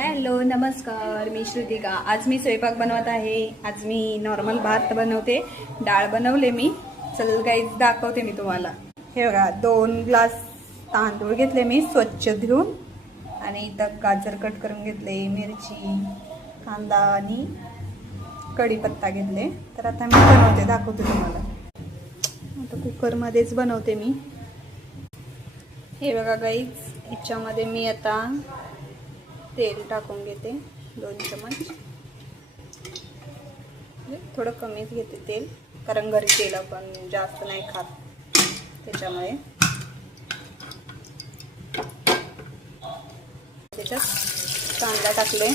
Hello नमस्कार, मी श्रुतिका। आज मी स्वयंपाक बनवत आहे। आज मी नॉर्मल भात बनवते, डाळ बनवले मी। चल गाईज दाखवते मी तुम्हाला। हे बघा 2 ग्लास तांदूळ घेतले मी स्वच्छ धुवून, आणि इथं गाजर कट करून घेतले, मिरची, कांदा आणि कढीपत्ता घेतले। तर आता मी बनवते, दाखवते तुम्हाला। आता कुकरमध्येच बनवते मी। हे बघा गाईज, याच्यामध्ये मी आता तेल टाकून घेते 2 चमच। थोडं कमीच घेते तेल, कारण घरी तेल आपण जास्त नाही खात त्याच्यामुळे। त्याच्यात कांदा टाकले,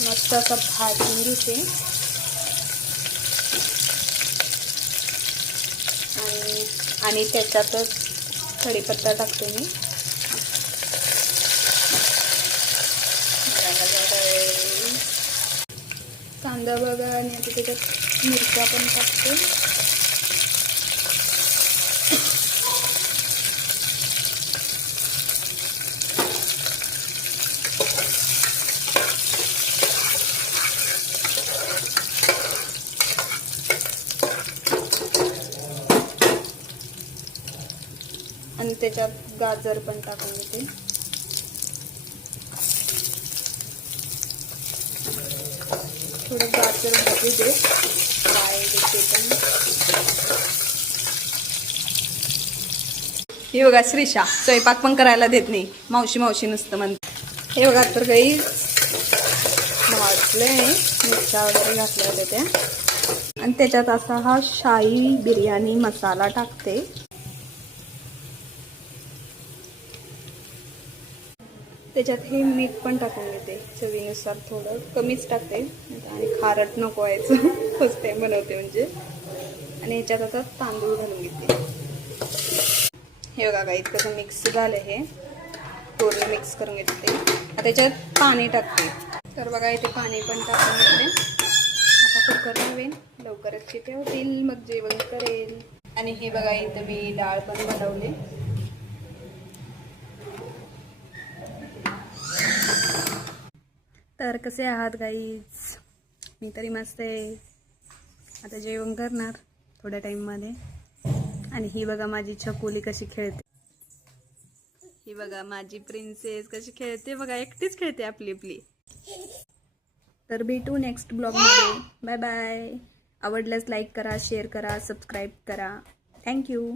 मस्त असं भाजून घेते। आणि त्याच्यातच कढीपत्ता टाकते मी। कांदा बघा, आणि आता त्याच्यात मिरच्या पण टाकते। आणि त्याच्यात गाजर पण टाकून देते। थोडं गाजर भाजू दे, काय देते पण। हे बघा श्रीषा स्वयंपाक पण करायला देत नाही, मावशी मावशी नुसतं म्हणते। हे बघा तर काही भाजले, मिरच्या वगैरे घातल्या होत्या त्या, आणि त्याच्यात असा हा शाही बिर्याणी मसाला टाकते। त्याच्यात हे मीठ पण टाकून घेते, चवीनुसार थोडं कमीच टाकते, आणि खारट नको व्हायचं फर्स्ट टाइम बनवते म्हणजे। आणि ह्याच्यात आता तांदूळ घालून घेते। हे बघा काही कसं मिक्स झालं, हे पूर्ण मिक्स करून घेते ते। आता त्याच्यात पाणी टाकते। तर बघा इथे पाणी पण टाकून घेतले। आता कुकर लावेन, लवकरच शिट्या होतील, मग जेवण करेल। आणि हे बघा इथं मी डाळ पण बनवली। तर कसे आहात गाईज? मी तरी मस्त आहे। आता जेवण करणार थोड्या टाईममध्ये। आणि ही बघा माझी छकुली कशी खेळते, ही बघा माझी प्रिन्सेस कशी खेळते बघा, एकटीच खेळते आपली आपली। तर भेटू नेक्स्ट ब्लॉगमध्ये। Bye bye. आवडल्यास लाईक करा, शेअर करा, सबस्क्राईब करा। थँक्यू।